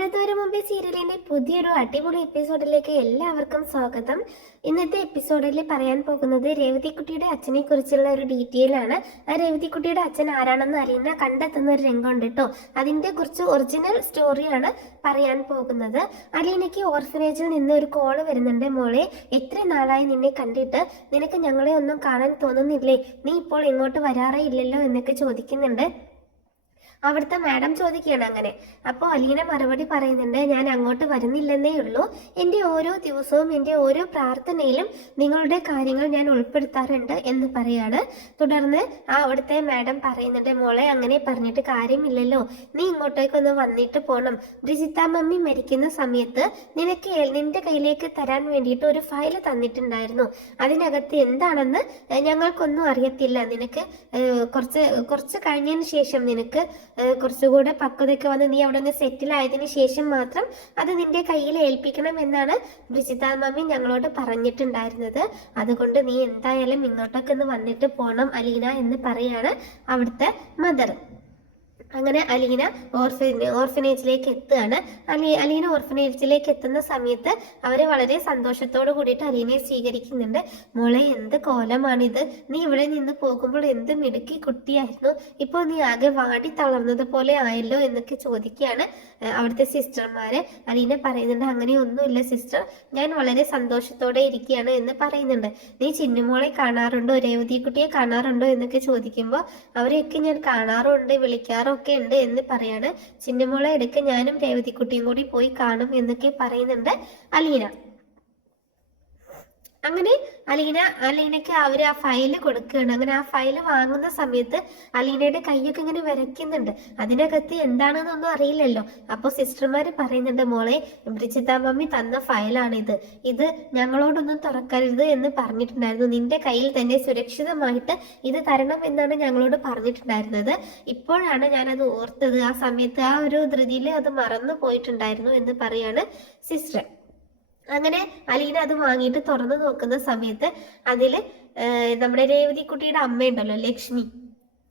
മഴത്തോരു മുമ്പേ സീരിയലിന്റെ പുതിയൊരു അടിപൊളി എപ്പിസോഡിലേക്ക് എല്ലാവർക്കും സ്വാഗതം. ഇന്നത്തെ എപ്പിസോഡിൽ പറയാൻ പോകുന്നത് രേവതിക്കുട്ടിയുടെ അച്ഛനെ കുറിച്ചുള്ള ഒരു ഡീറ്റെയിൽ ആണ്. ആ രേവതിക്കുട്ടിയുടെ അച്ഛൻ ആരാണെന്ന് അലീന കണ്ടെത്തുന്ന ഒരു രംഗമുണ്ട് കേട്ടോ. അതിന്റെ കുറിച്ച് ഒറിജിനൽ സ്റ്റോറിയാണ് പറയാൻ പോകുന്നത്. അലീനയ്ക്ക് ഓർഫനേജിൽ നിന്ന് ഒരു കോള് വരുന്നുണ്ട്. മോളെ, എത്ര നാളായി നിന്നെ കണ്ടിട്ട്, നിനക്ക് ഞങ്ങളെ ഒന്നും കാണാൻ തോന്നുന്നില്ലേ? നീ ഇപ്പോൾ ഇങ്ങോട്ട് വരാറേ ഇല്ലല്ലോ എന്നൊക്കെ ചോദിക്കുന്നുണ്ട്. അവിടുത്തെ മാഡം ചോദിക്കുകയാണ് അങ്ങനെ. അപ്പോൾ അലീന മറുപടി പറയുന്നുണ്ട്, ഞാൻ അങ്ങോട്ട് വരുന്നില്ലെന്നേ ഉള്ളൂ. എൻ്റെ ഓരോ ദിവസവും എൻ്റെ ഓരോ പ്രാർത്ഥനയിലും നിങ്ങളുടെ കാര്യങ്ങൾ ഞാൻ ഉൾപ്പെടുത്താറുണ്ട് എന്ന് പറയാണ്. തുടർന്ന് അവിടുത്തെ മാഡം പറയുന്നുണ്ട്, മോളെ അങ്ങനെ പറഞ്ഞിട്ട് കാര്യമില്ലല്ലോ, നീ ഇങ്ങോട്ടേക്കൊന്ന് വന്നിട്ട് പോകണം. ബ്രിജിത്ത മമ്മി മരിക്കുന്ന സമയത്ത് നിന്റെ കയ്യിലേക്ക് തരാൻ വേണ്ടിയിട്ട് ഒരു ഫയൽ തന്നിട്ടുണ്ടായിരുന്നു. അതിനകത്ത് എന്താണെന്ന് ഞങ്ങൾക്കൊന്നും അറിയത്തില്ല. നിനക്ക് കുറച്ച് കഴിഞ്ഞതിന് ശേഷം നിനക്ക് കുറച്ചുകൂടെ പക്വതയൊക്കെ വന്ന് നീ അവിടെ നിന്ന് സെറ്റിൽ ആയതിനു ശേഷം മാത്രം അത് നിന്റെ കയ്യിൽ ഏൽപ്പിക്കണം എന്നാണ് ബ്രിജിത മമ്മി ഞങ്ങളോട് പറഞ്ഞിട്ടുണ്ടായിരുന്നത്. അതുകൊണ്ട് നീ എന്തായാലും ഇങ്ങോട്ടൊക്കെ ഒന്ന് വന്നിട്ട് പോണം അലീന എന്ന് പറയാണ് അവിടുത്തെ മദർ. അങ്ങനെ അലീന ഓർഫനേജിലേക്ക് എത്തുകയാണ്. അലീന ഓർഫനേജിലേക്ക് എത്തുന്ന സമയത്ത് അവർ വളരെ സന്തോഷത്തോട് കൂടിയിട്ട് അലീനയെ സ്വീകരിക്കുന്നുണ്ട്. മോളെ, എന്ത് കോലമാണിത്, നീ ഇവിടെ നിന്ന് പോകുമ്പോൾ എന്ത് മിടുക്കി കുട്ടിയായിരുന്നു, ഇപ്പോൾ നീ ആകെ വാടി തളർന്നത് പോലെ ആയല്ലോ എന്നൊക്കെ ചോദിക്കുകയാണ് അവിടുത്തെ സിസ്റ്റർമാര്. അലീന പറയുന്നുണ്ട്, അങ്ങനെയൊന്നുമില്ല സിസ്റ്റർ, ഞാൻ വളരെ സന്തോഷത്തോടെ ഇരിക്കുകയാണ് എന്ന് പറയുന്നുണ്ട്. നീ ചിന്നുമോളെ കാണാറുണ്ടോ, രേവതിക്കുട്ടിയെ കാണാറുണ്ടോ എന്നൊക്കെ ചോദിക്കുമ്പോൾ അവരെയൊക്കെ ഞാൻ കാണാറുണ്ട്, വിളിക്കാറോ ഒക്കെ ഉണ്ട് എന്ന് പറയാണ്. ചിന്നമോളെ എടുക്ക ഞാനും രേവതിക്കുട്ടിയും കൂടി പോയി കാണും എന്നൊക്കെ പറയുന്നുണ്ട് അലീന. അങ്ങനെ അലീനയ്ക്ക് അവർ ആ ഫയല് കൊടുക്കുകയാണ്. അങ്ങനെ ആ ഫയല് വാങ്ങുന്ന സമയത്ത് അലീനയുടെ കൈയൊക്കെ ഇങ്ങനെ വരയ്ക്കുന്നുണ്ട്. അതിനകത്ത് എന്താണെന്നൊന്നും അറിയില്ലല്ലോ. അപ്പോൾ സിസ്റ്റർമാര് പറയുന്നുണ്ട്, മോളെ, ബ്രിജിത മമ്മി തന്ന ഫയലാണിത്, ഇത് ഞങ്ങളോടൊന്നും തുറക്കരുത് എന്ന് പറഞ്ഞിട്ടുണ്ടായിരുന്നു. നിന്റെ കയ്യിൽ തന്നെ സുരക്ഷിതമായിട്ട് ഇത് തരണം എന്നാണ് ഞങ്ങളോട് പറഞ്ഞിട്ടുണ്ടായിരുന്നത്. ഇപ്പോഴാണ് ഞാനത് ഓർത്തത്, ആ സമയത്ത് ആ ഒരു ധൃതിയിൽ അത് മറന്നു പോയിട്ടുണ്ടായിരുന്നു എന്ന് പറയാണ് സിസ്റ്റർ. അങ്ങനെ അലീന അത് വാങ്ങിയിട്ട് തുറന്നു നോക്കുന്ന സമയത്ത് അതില് നമ്മുടെ രേവതിക്കുട്ടിയുടെ അമ്മയുണ്ടല്ലോ, ലക്ഷ്മി,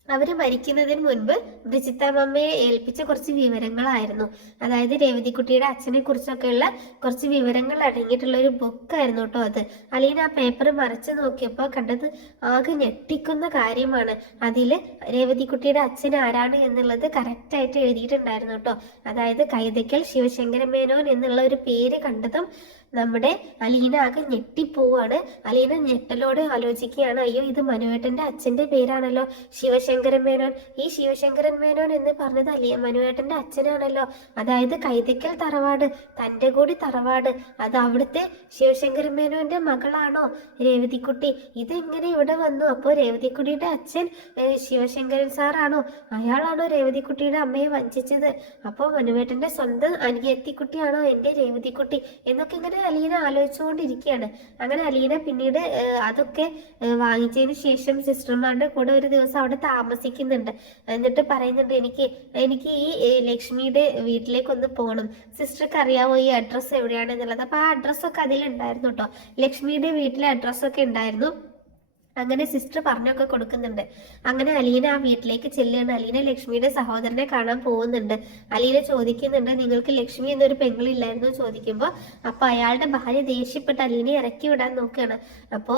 അവര് മരിക്കുന്നതിന് മുൻപ് ബ്രിജിത്ത മമ്മയെ ഏൽപ്പിച്ച കുറച്ച് വിവരങ്ങളായിരുന്നു. അതായത് രേവതിക്കുട്ടിയുടെ അച്ഛനെ കുറിച്ചൊക്കെയുള്ള കുറച്ച് വിവരങ്ങൾ അടങ്ങിയിട്ടുള്ള ഒരു ബുക്കായിരുന്നു കേട്ടോ അത്. അലീന ആ പേപ്പർ മറിച്ച് നോക്കിയപ്പോൾ കണ്ടത് ആകെ ഞെട്ടിക്കുന്ന കാര്യമാണ്. അതില് രേവതിക്കുട്ടിയുടെ അച്ഛൻ ആരാണ് എന്നുള്ളത് കറക്റ്റായിട്ട് എഴുതിയിട്ടുണ്ടായിരുന്നു കേട്ടോ. അതായത് കൈതയ്ക്കൽ ശിവശങ്കര മേനോൻ എന്നുള്ള ഒരു പേര് കണ്ടതും നമ്മുടെ അലീന ആകെ ഞെട്ടിപ്പോവാണ്. അലീന ഞെട്ടലോടെ ആലോചിക്കുകയാണ്, അയ്യോ, ഇത് മനുവേട്ടന്റെ അച്ഛന്റെ പേരാണല്ലോ, ശിവശങ്കരൻ മേനോൻ. ഈ ശിവശങ്കരൻ മേനോൻ എന്ന് പറഞ്ഞത് മനുവേട്ടന്റെ അച്ഛനാണല്ലോ. അതായത് കൈതയ്ക്കൽ തറവാട്, തൻ്റെ കൂടി തറവാട്, അത് അവിടുത്തെ ശിവശങ്കരൻ മേനോന്റെ മകളാണോ രേവതിക്കുട്ടി? ഇതെങ്ങനെ ഇവിടെ വന്നു? അപ്പോൾ രേവതിക്കുട്ടിയുടെ അച്ഛൻ ശിവശങ്കരൻ സാറാണോ? അയാളാണോ രേവതിക്കുട്ടിയുടെ അമ്മയെ വഞ്ചിച്ചത്? അപ്പോൾ മനുവേട്ടന്റെ സ്വന്തം അനിയത്തിക്കുട്ടിയാണോ എൻ്റെ രേവതിക്കുട്ടി എന്നൊക്കെ ഇങ്ങനെ അലീന ആലോചിച്ചുകൊണ്ടിരിക്കുകയാണ്. അങ്ങനെ അലീന പിന്നീട് അതൊക്കെ വാങ്ങിച്ചതിന് ശേഷം സിസ്റ്റർമാരുടെ കൂടെ ഒരു ദിവസം അവിടെ താമസിക്കുന്നുണ്ട്. എന്നിട്ട് പറയുന്നുണ്ട്, എനിക്ക് ഈ ലക്ഷ്മിയുടെ വീട്ടിലേക്കൊന്ന് പോകണം. സിസ്റ്റർക്ക് അറിയാവോ ഈ അഡ്രസ്സ് എവിടെയാണെന്നുള്ളത്? അപ്പൊ ആ അഡ്രസ്സൊക്കെ അതിലുണ്ടായിരുന്നു കേട്ടോ. ലക്ഷ്മിയുടെ വീട്ടിലെ അഡ്രസ്സൊക്കെ ഉണ്ടായിരുന്നു. അങ്ങനെ സിസ്റ്റർ പറഞ്ഞൊക്കെ കൊടുക്കുന്നുണ്ട്. അങ്ങനെ അലീന ആ വീട്ടിലേക്ക് ചെല്ലുകയാണ്. അലീന ലക്ഷ്മിയുടെ സഹോദരനെ കാണാൻ പോകുന്നുണ്ട്. അലീന ചോദിക്കുന്നുണ്ട്, നിങ്ങൾക്ക് ലക്ഷ്മി എന്നൊരു പെങ്ങളില്ലായിരുന്നു ചോദിക്കുമ്പോൾ അപ്പൊ അയാളുടെ ഭാര്യ ദേഷ്യപ്പെട്ട് അലീനെ ഇറക്കി വിടാൻ നോക്കുകയാണ്. അപ്പോ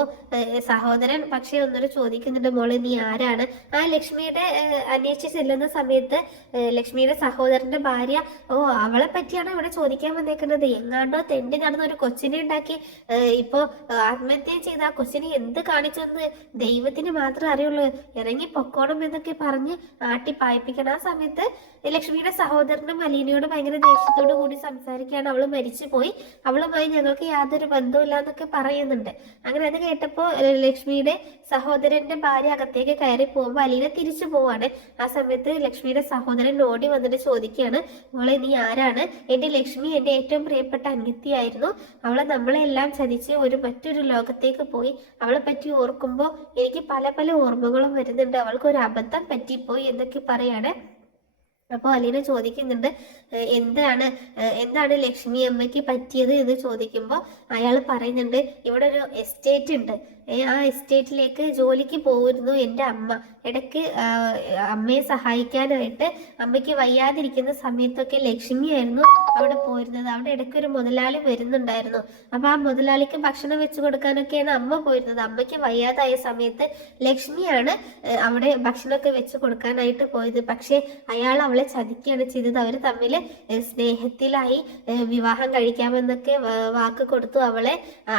സഹോദരൻ പക്ഷെ ഒന്നൊരു ചോദിക്കുന്നുണ്ട്, മോളെ നീ ആരാണ്? ആ ലക്ഷ്മിയുടെ അന്വേഷിച്ച് ചെല്ലുന്ന സമയത്ത് ലക്ഷ്മിയുടെ സഹോദരന്റെ ഭാര്യ, ഓ, അവളെ പറ്റിയാണ് ഇവിടെ ചോദിക്കാൻ വന്നേക്കുന്നത്, എങ്ങാണ്ടോ തെണ്ടി നടന്ന ഒരു കൊച്ചിനെ ഉണ്ടാക്കി ഇപ്പോ ആത്മഹത്യ ചെയ്ത ആ കൊച്ചിനെ എന്ത് കാണിച്ചെന്ന് ദൈവത്തിന് മാത്രം അറിയുള്ളൂ, ഇറങ്ങി പൊക്കോണം എന്നൊക്കെ പറഞ്ഞ് ആട്ടി പായിപ്പിക്കണം. ആ സമയത്ത് ലക്ഷ്മിയുടെ സഹോദരനും അലീനയോട് ഭയങ്കര ദേഷ്യത്തോടു കൂടി സംസാരിക്കുകയാണ്. അവള് മരിച്ചു പോയി, അവളുമായി ഞങ്ങൾക്ക് യാതൊരു ബന്ധവുമില്ല എന്നൊക്കെ പറയുന്നുണ്ട്. അങ്ങനെ അത് കേട്ടപ്പോൾ ലക്ഷ്മിയുടെ സഹോദരന്റെ ഭാര്യ അകത്തേക്ക് കയറി പോകുമ്പോൾ അലീന തിരിച്ചു പോവാണ്. ആ സമയത്ത് ലക്ഷ്മിയുടെ സഹോദരൻ ഓടി വന്നിട്ട് ചോദിക്കുകയാണ്, മോളെ നീ ആരാണ്? എൻ്റെ ലക്ഷ്മി എൻ്റെ ഏറ്റവും പ്രിയപ്പെട്ട അനിയത്തിയായിരുന്നു, അവളെ നമ്മളെല്ലാം ചതിച്ച് മറ്റൊരു ലോകത്തേക്ക് പോയി, അവളെ പറ്റി ഓർക്കുമ്പോൾ എനിക്ക് പല പല ഓർമ്മകളും വരുന്നുണ്ട്, അവൾക്ക് ഒരു അബദ്ധം പറ്റിപ്പോയി എന്നൊക്കെ പറയാണ്. അപ്പോൾ അലീന ചോദിക്കുന്നുണ്ട്, എന്താണ് ലക്ഷ്മി അമ്മയ്ക്ക് പറ്റിയത് എന്ന് ചോദിക്കുമ്പോൾ അയാൾ പറയുന്നുണ്ട്, ഇവിടെ ഒരു എസ്റ്റേറ്റ് ഉണ്ട്, ആ എസ്റ്റേറ്റിലേക്ക് ജോലിക്ക് പോയിരുന്നു എൻ്റെ അമ്മ. ഇടയ്ക്ക് അമ്മയെ സഹായിക്കാനായിട്ട് അമ്മയ്ക്ക് വയ്യാതിരിക്കുന്ന സമയത്തൊക്കെ ലക്ഷ്മിയായിരുന്നു അവിടെ പോയിരുന്നത്. അവിടെ ഇടയ്ക്ക് ഒരു മുതലാളി വരുന്നുണ്ടായിരുന്നു. അപ്പൊ ആ മുതലാളിക്ക് ഭക്ഷണം വെച്ച് കൊടുക്കാനൊക്കെയാണ് അമ്മ പോയിരുന്നത്. അമ്മയ്ക്ക് വയ്യാതായ സമയത്ത് ലക്ഷ്മിയാണ് അവിടെ ഭക്ഷണമൊക്കെ വെച്ച് കൊടുക്കാനായിട്ട് പോയത്. പക്ഷെ അയാൾ അവളെ ചതിക്കുകയാണ് ചെയ്തത്. അവർ തമ്മിൽ സ്നേഹത്തിലായി വിവാഹം കഴിക്കാമെന്നൊക്കെ വാക്ക് കൊടുത്തു. അവളെ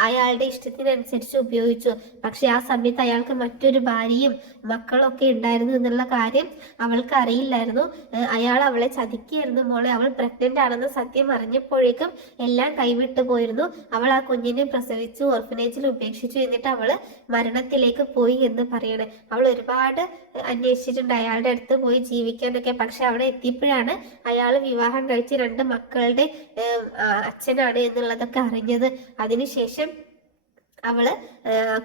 അയാളുടെ ഇഷ്ടത്തിനനുസരിച്ച് ഉപയോഗിച്ചു. പക്ഷെ ആ സമയത്ത് അയാൾക്ക് മറ്റൊരു ഭാര്യയും മക്കളും ഒക്കെ ഉണ്ടായിരുന്നു എന്നുള്ള കാര്യം അവൾക്ക് അറിയില്ലായിരുന്നു. അയാൾ അവളെ ചതിക്കുകയായിരുന്നു മോളെ. അവൾ പ്രഗ്നന്റ് ആണെന്ന് സത്യം അറിഞ്ഞപ്പോഴേക്കും എല്ലാം കൈവിട്ടു പോയിരുന്നു. അവൾ ആ കുഞ്ഞിനെ പ്രസവിച്ചു ഓർഫനേജിൽ ഉപേക്ഷിച്ചു. എന്നിട്ട് അവള് മരണത്തിലേക്ക് പോയി എന്ന് പറയണേ. അവൾ ഒരുപാട് അന്വേഷിച്ചിട്ടുണ്ട് അയാളുടെ അടുത്ത് പോയി ജീവിക്കാനൊക്കെ. പക്ഷെ അവിടെ എത്തിയപ്പോഴാണ് അയാൾ വിവാഹം കഴിച്ച് 2 മക്കളുടെ അച്ഛനാണ് എന്നുള്ളതൊക്കെ അറിഞ്ഞത്. അതിനുശേഷം അവള്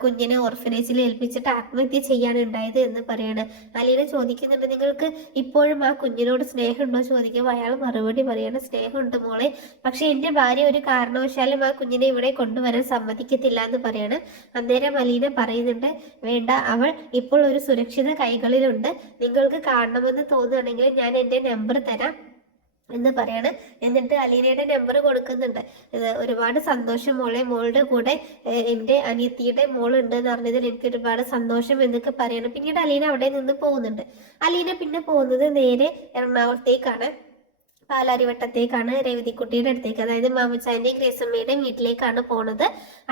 കുഞ്ഞിനെ ഓർഫനേജിൽ ഏൽപ്പിച്ചിട്ട് ആത്മഹത്യ ചെയ്യാനുണ്ടായത് എന്ന് പറയാണ്. അലീന ചോദിക്കുന്നുണ്ട്, നിങ്ങൾക്ക് ഇപ്പോഴും ആ കുഞ്ഞിനോട് സ്നേഹമുണ്ടോ ചോദിക്കുമ്പോൾ അയാൾ മറുപടി പറയാണ്, സ്നേഹമുണ്ട് മോളെ, പക്ഷെ എൻ്റെ ഭാര്യ ഒരു കാരണവശാലും ആ കുഞ്ഞിനെ ഇവിടെ കൊണ്ടുവരാൻ സമ്മതിക്കത്തില്ല എന്ന് പറയാണ്. അന്നേരം അലീന പറയുന്നുണ്ട്, വേണ്ട, അവൾ ഇപ്പോൾ ഒരു സുരക്ഷിത കൈകളിലുണ്ട്. നിങ്ങൾക്ക് കാണണമെന്ന് തോന്നുകയാണെങ്കിൽ ഞാൻ എൻ്റെ നമ്പർ തരാം എന്ന് പറയാണ്. എന്നിട്ട് അലീനയുടെ നമ്പർ കൊടുക്കുന്നുണ്ട്. ഒരുപാട് സന്തോഷം മോളെ, മോളുടെ കൂടെ എൻ്റെ അനിയത്തിയുടെ മോളുണ്ട് എന്ന് പറഞ്ഞതിൽ എനിക്ക് ഒരുപാട് സന്തോഷം എന്നൊക്കെ പറയണം. പിന്നീട് അലീന അവിടെ നിന്ന് പോകുന്നുണ്ട്. അലീന പിന്നെ പോകുന്നത് നേരെ എറണാകുളത്തേക്കാണ്. പാലാരിവട്ടത്തേക്കാണ്, രേവതിക്കുട്ടിയുടെ അടുത്തേക്ക്, അതായത് മാമച്ചാൻ്റെയും ഗ്രേസമ്മയുടെയും വീട്ടിലേക്കാണ് പോണത്.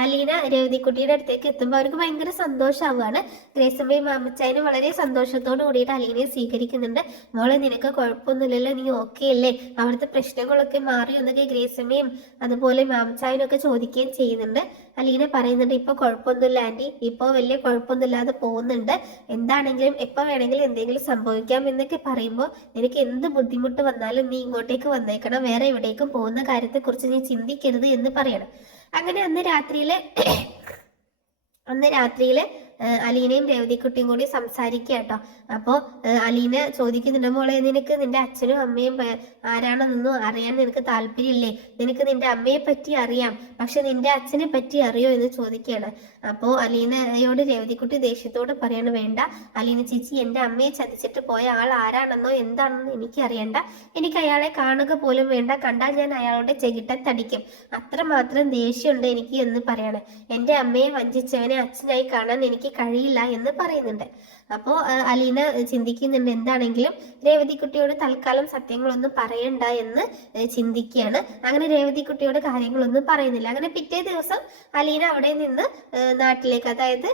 അലീന രേവതിക്കുട്ടിയുടെ അടുത്തേക്ക് എത്തുമ്പോൾ അവർക്ക് ഭയങ്കര സന്തോഷമാവുകയാണ്. ഗ്രേസമ്മയും മാമച്ചായനും വളരെ സന്തോഷത്തോട് കൂടിയിട്ട് അലീനയെ സ്വീകരിക്കുന്നുണ്ട്. മോളെ, നിനക്ക് കുഴപ്പമൊന്നുമില്ലല്ലോ, നീ ഓക്കെ അല്ലേ, അവിടുത്തെ പ്രശ്നങ്ങളൊക്കെ മാറി എന്നൊക്കെ ഗ്രേസമ്മയും അതുപോലെ മാമച്ചായനും ഒക്കെ ചോദിക്കുകയും ചെയ്യുന്നുണ്ട്. അലീന പറയുന്നുണ്ട്, ഇപ്പൊ കുഴപ്പമൊന്നുമില്ല ആൻറ്റി, ഇപ്പോൾ വലിയ കുഴപ്പമൊന്നുമില്ലാതെ പോകുന്നുണ്ട്, എന്താണെങ്കിലും എപ്പോൾ വേണമെങ്കിലും എന്തെങ്കിലും സംഭവിക്കാം എന്നൊക്കെ പറയുമ്പോൾ എനിക്ക് എന്ത് ബുദ്ധിമുട്ട് വന്നാലും നീ ഇങ്ങോട്ടേക്ക് വന്നേക്കണം, വേറെ എവിടേക്കും പോകുന്ന കാര്യത്തെക്കുറിച്ച് നീ ചിന്തിക്കരുത് എന്ന് പറയണം. അങ്ങനെ അന്ന് രാത്രിയില് അലീനയും രേവതിക്കുട്ടിയും കൂടി സംസാരിക്കുക കേട്ടോ. അപ്പോൾ അലീന ചോദിക്കുന്നുണ്ട്, മോളെ, നിനക്ക് നിന്റെ അച്ഛനും അമ്മയും ആരാണെന്നൊന്നും അറിയാൻ നിനക്ക് താല്പര്യമില്ലേ? നിനക്ക് നിന്റെ അമ്മയെ പറ്റി അറിയാം, പക്ഷെ നിന്റെ അച്ഛനെ പറ്റി അറിയോ എന്ന് ചോദിക്കുകയാണ്. അപ്പോൾ അലീനയോട് രേവതിക്കുട്ടി ദേഷ്യത്തോട് പറയാണ്, വേണ്ട അലീന ചേച്ചി, എൻ്റെ അമ്മയെ ചതിച്ചിട്ട് പോയ ആൾ ആരാണെന്നോ എന്താണെന്നോ എനിക്ക് അറിയണ്ട, എനിക്ക് അയാളെ കാണുക പോലും വേണ്ട, കണ്ടാൽ ഞാൻ അയാളുടെ ചെകിട്ടത്തടിക്കും, അത്രമാത്രം ദേഷ്യമുണ്ട് എനിക്ക് എന്ന് പറയാണ്. എൻ്റെ അമ്മയെ വഞ്ചിച്ചവനെ അച്ഛനായി കാണാൻ എനിക്ക് കഴിയില്ല എന്ന് പറയുന്നുണ്ട്. അപ്പോൾ അലീന ചിന്തിക്കുന്നുണ്ട്, എന്താണെങ്കിലും രേവതിക്കുട്ടിയോട് തൽക്കാലം സത്യങ്ങളൊന്നും പറയണ്ട എന്ന് ചിന്തിക്കുകയാണ്. അങ്ങനെ രേവതിക്കുട്ടിയോട് കാര്യങ്ങളൊന്നും പറയുന്നില്ല. അങ്ങനെ പിറ്റേ ദിവസം അലീന അവിടെ നിന്ന് നാട്ടിലേക്ക്, അതായത്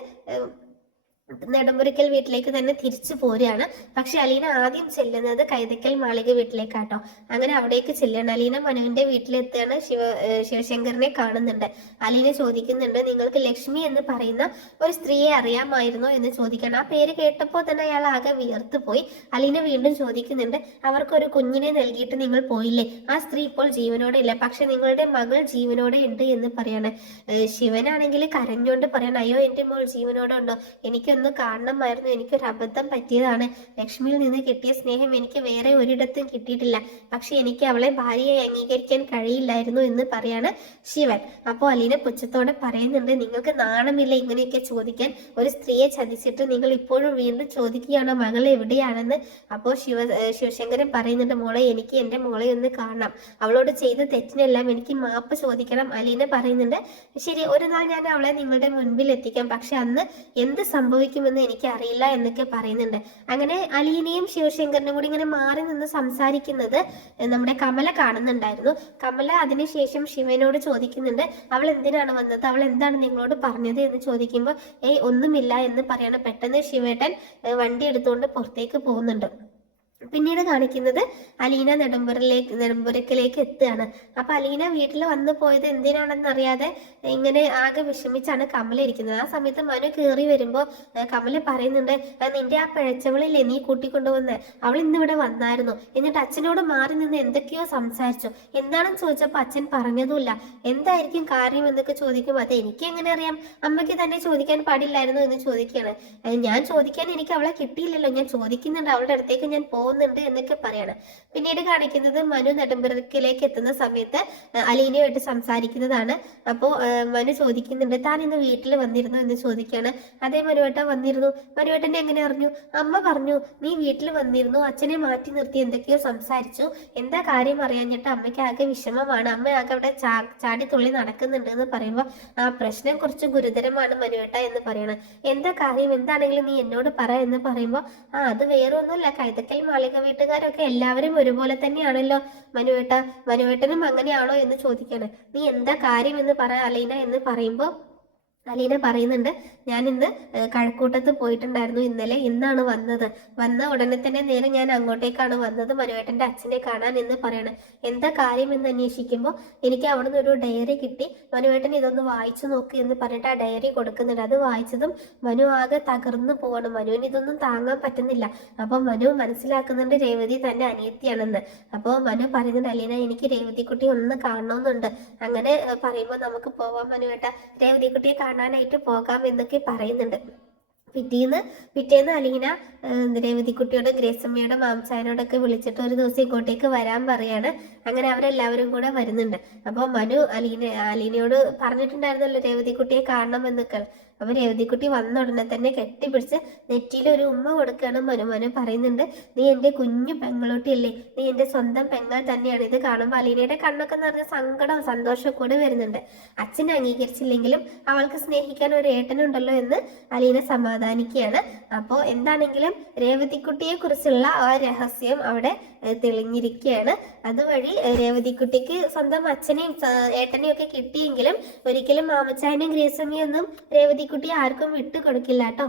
നെടുമ്പുരക്കൽ വീട്ടിലേക്ക് തന്നെ തിരിച്ചു പോരുകയാണ്. പക്ഷെ അലീന ആദ്യം ചെല്ലുന്നത് കൈതക്കൽ മാളിക വീട്ടിലേക്കാട്ടോ. അങ്ങനെ അവിടേക്ക് ചെല്ലുകയാണ്. അലീന മനുവിന്റെ വീട്ടിലെത്തുകയാണ്. ശിവശങ്കറിനെ കാണുന്നുണ്ട്. അലീന ചോദിക്കുന്നുണ്ട്, നിങ്ങൾക്ക് ലക്ഷ്മി എന്ന് പറയുന്ന ഒരു സ്ത്രീയെ അറിയാമായിരുന്നോ എന്ന് ചോദിക്കണം. ആ പേര് കേട്ടപ്പോൾ തന്നെ അയാൾ ആകെ വിയർത്തു പോയി. അലീന വീണ്ടും ചോദിക്കുന്നുണ്ട്, അവർക്കൊരു കുഞ്ഞിനെ നൽകിയിട്ട് നിങ്ങൾ പോയില്ലേ? ആ സ്ത്രീ ഇപ്പോൾ ജീവനോടെ ഇല്ല, പക്ഷെ നിങ്ങളുടെ മകൾ ജീവനോടെ ഉണ്ട് എന്ന് പറയാണ്. ശിവനാണെങ്കിൽ കരഞ്ഞോണ്ട് പറയണം, അയ്യോ, എൻ്റെ മോൾ ജീവനോടെ ഉണ്ടോ, എനിക്കൊന്ന് കാണണമായിരുന്നു, എനിക്കൊരു അബദ്ധം പറ്റിയതാണ്, ലക്ഷ്മിയിൽ നിന്ന് കിട്ടിയ സ്നേഹം എനിക്ക് വേറെ ഒരിടത്തും കിട്ടിയിട്ടില്ല, പക്ഷെ എനിക്ക് അവളെ ഭാര്യയായി അംഗീകരിക്കാൻ കഴിയില്ലായിരുന്നു എന്ന് പറയാണ് ശിവൻ. അപ്പോൾ അലീന പുച്ഛത്തോടെ പറയുന്നുണ്ട്, നിങ്ങൾക്ക് നാണമില്ല ഇങ്ങനെയൊക്കെ ചോദിക്കാൻ? ഒരു സ്ത്രീയെ ചതിച്ചിട്ട് നിങ്ങൾ ഇപ്പോഴും വീണ്ടും ചോദിക്കുകയാണോ മകൾ എവിടെയാണെന്ന്? അപ്പോൾ ശിവശങ്കരൻ പറയുന്നുണ്ട്, മോളെ, എനിക്ക് എൻ്റെ മോളെ ഒന്ന് കാണണം, അവളോട് ചെയ്ത തെറ്റിനെല്ലാം എനിക്ക് മാപ്പ് ചോദിക്കണം. അലീന പറയുന്നുണ്ട്, ശരി, ഒരു നാൾ ഞാൻ അവളെ നിങ്ങളുടെ മുൻപിൽ എത്തിക്കാം, പക്ഷെ അന്ന് എന്ത് സംഭവിക്കുമെന്ന് എനിക്ക് അറിയില്ല എന്നൊക്കെ പറയുന്നുണ്ട്. അങ്ങനെ അലീനയും ശിവശങ്കരനും കൂടി ഇങ്ങനെ മാറി നിന്ന് സംസാരിക്കുന്നത് നമ്മുടെ കമല കാണുന്നുണ്ടായിരുന്നു. കമല അതിനുശേഷം ശിവനോട് ചോദിക്കുന്നുണ്ട്, അവൾ എന്തിനാണ് വന്നത്, അവൾ എന്താണ് നിങ്ങളോട് പറഞ്ഞത് എന്ന് ചോദിക്കുമ്പോൾ ഒന്നുമില്ല എന്ന് പറയാണ്. പെട്ടെന്ന് ശിവേട്ടൻ വണ്ടി എടുത്തുകൊണ്ട് പുറത്തേക്ക് പോകുന്നുണ്ട്. പിന്നീട് കാണിക്കുന്നത് അലീന നെടുമ്പുരക്കിലേക്ക് എത്തുകയാണ്. അപ്പൊ അലീന വീട്ടിൽ വന്നു പോയത് എന്തിനാണെന്ന് അറിയാതെ ഇങ്ങനെ ആകെ വിഷമിച്ചാണ് കമല ഇരിക്കുന്നത്. ആ സമയത്ത് മനു കയറി വരുമ്പോൾ കമല പറയുന്നുണ്ട്, നിന്റെ ആ പിഴച്ചവളില്ലേ നീ കൂട്ടിക്കൊണ്ടുവന്ന്, അവൾ ഇന്നിവിടെ വന്നായിരുന്നു, എന്നിട്ട് അച്ഛനോട് മാറി നിന്ന് എന്തൊക്കെയോ സംസാരിച്ചു, എന്താണെന്ന് ചോദിച്ചപ്പോൾ അച്ഛൻ പറഞ്ഞതുമില്ല, എന്തായിരിക്കും കാര്യം എന്നൊക്കെ ചോദിക്കുമ്പോൾ അത് എനിക്ക് എങ്ങനെ അറിയാം, അമ്മയ്ക്ക് തന്നെ ചോദിക്കാൻ പാടില്ലായിരുന്നു എന്ന് ചോദിക്കുകയാണ്. ഞാൻ ചോദിക്കാൻ എനിക്ക് അവളെ കിട്ടിയില്ലല്ലോ, ഞാൻ ചോദിക്കുന്നുണ്ട്, അവളുടെ അടുത്തേക്ക് ഞാൻ പോകുന്നുണ്ട്, പോകുന്നുണ്ട് എന്നൊക്കെ പറയാണ്. പിന്നീട് കാണിക്കുന്നത് മനു നെടുമ്പിറക്കിലേക്ക് എത്തുന്ന സമയത്ത് അലീനയുമായിട്ട് സംസാരിക്കുന്നതാണ്. അപ്പോൾ മനു ചോദിക്കുന്നുണ്ട്, താൻ ഇന്ന് വീട്ടിൽ വന്നിരുന്നു എന്ന് ചോദിക്കുകയാണ്. അതേ മനുവേട്ട വന്നിരുന്നു. മനുവേട്ടനെ എങ്ങനെ അറിഞ്ഞു? അമ്മ പറഞ്ഞു നീ വീട്ടിൽ വന്നിരുന്നു, അച്ഛനെ മാറ്റി നിർത്തി എന്തൊക്കെയോ സംസാരിച്ചു. എന്താ കാര്യം അറിയാഞ്ഞിട്ട് അമ്മയ്ക്ക് ആകെ വിഷമമാണ്, അമ്മ ആകെ അവിടെ ചാടി തുള്ളി നടക്കുന്നുണ്ട് എന്ന് പറയുമ്പോൾ ആ പ്രശ്നം കുറച്ച് ഗുരുതരമാണ് മനുവേട്ട എന്ന് പറയണം. എന്താ കാര്യം, എന്താണെങ്കിലും നീ എന്നോട് പറ എന്ന് പറയുമ്പോൾ അത് വേറെ ഒന്നുമില്ല, കൈതക്കൽ മാളിക വീട്ടുകാരൊക്കെ എല്ലാവരും ഒരുപോലെ തന്നെയാണല്ലോ മനുവേട്ട, മനുവേട്ടനും അങ്ങനെയാണോ എന്ന് ചോദിക്കാണ്. നീ എന്താ കാര്യം എന്ന് പറ അലീന എന്ന് പറയുമ്പോൾ അലീന പറയുന്നുണ്ട്, ഞാൻ ഇന്ന് കഴക്കൂട്ടത്ത് പോയിട്ടുണ്ടായിരുന്നു ഇന്നലെ, ഇന്നാണ് വന്നത്. വന്ന ഉടനെ തന്നെ നേരെ ഞാൻ അങ്ങോട്ടേക്കാണ് വന്നത് മനുവേട്ടൻ്റെ അച്ഛനെ കാണാൻ എന്ന് പറയണം. എന്താ കാര്യം എന്ന് അന്വേഷിക്കുമ്പോൾ എനിക്ക് അവിടുന്ന് ഒരു ഡയറി കിട്ടി, മനുവേട്ടൻ ഇതൊന്ന് വായിച്ചു നോക്ക് എന്ന് പറഞ്ഞിട്ട് ആ ഡയറി കൊടുക്കുന്നുണ്ട്. അത് വായിച്ചതും മനു ആകെ തകർന്നു പോവാണ്. മനുവിന് ഇതൊന്നും താങ്ങാൻ പറ്റുന്നില്ല. അപ്പോൾ മനു മനസ്സിലാക്കുന്നുണ്ട് രേവതി തൻ്റെ അനിയത്തിയാണെന്ന്. അപ്പോൾ മനു പറയുന്നുണ്ട്, അലീന എനിക്ക് രേവതിക്കുട്ടി ഒന്ന് കാണണമെന്നുണ്ട്. അങ്ങനെ പറയുമ്പോൾ നമുക്ക് പോവാം മനുവേട്ട, രേവതിക്കുട്ടിയെ കാണാനായിട്ട് പോകാം എന്നൊക്കെ പറയുന്നുണ്ട്. പിറ്റേന്ന് അലീന രേവതിക്കുട്ടിയോടും ഗ്രേസമ്മയോടും മാംസായനോടൊക്കെ വിളിച്ചിട്ട് ഒരു ദിവസം ഇങ്ങോട്ടേക്ക് വരാൻ പറയാണ്. അങ്ങനെ അവരെല്ലാവരും കൂടെ വരുന്നുണ്ട്. അപ്പോൾ മനു അലീനയോട് പറഞ്ഞിട്ടുണ്ടായിരുന്നല്ലോ രേവതിക്കുട്ടിയെ കാണണം എന്നൊക്കെ. അപ്പൊ രേവതിക്കുട്ടി വന്ന ഉടനെ തന്നെ കെട്ടിപ്പിടിച്ച് നെറ്റിയിൽ ഒരു ഉമ്മ കൊടുക്കുകയാണ്. മനു പറയുന്നുണ്ട്, നീ എൻ്റെ കുഞ്ഞു പെങ്ങളൂട്ടിയല്ലേ, നീ എൻ്റെ സ്വന്തം പെങ്ങൾ തന്നെയാണ്. ഇത് കാണുമ്പോൾ അലീനയുടെ കണ്ണൊക്കെ നിറഞ്ഞ സങ്കടവും സന്തോഷവും കൂടെ വരുന്നുണ്ട്. അച്ഛനെ അംഗീകരിച്ചില്ലെങ്കിലും അവൾക്ക് സ്നേഹിക്കാൻ ഒരു ഏട്ടനുണ്ടല്ലോ എന്ന് അലീന സമാധാനിക്കുകയാണ്. അപ്പോൾ എന്താണെങ്കിലും രേവതിക്കുട്ടിയെ കുറിച്ചുള്ള ആ രഹസ്യം അവിടെ തെളിഞ്ഞിരിക്കുകയാണ്. അതുവഴി രേവതിക്കുട്ടിക്ക് സ്വന്തം അച്ഛനെയും ഏട്ടനെയും ഒക്കെ കിട്ടിയെങ്കിലും ഒരിക്കലും മാമച്ചായനെയും ഗ്രേസമ്മയൊന്നും രേവതിക്കുട്ടി ആർക്കും വിട്ടുകൊടുക്കില്ല കേട്ടോ.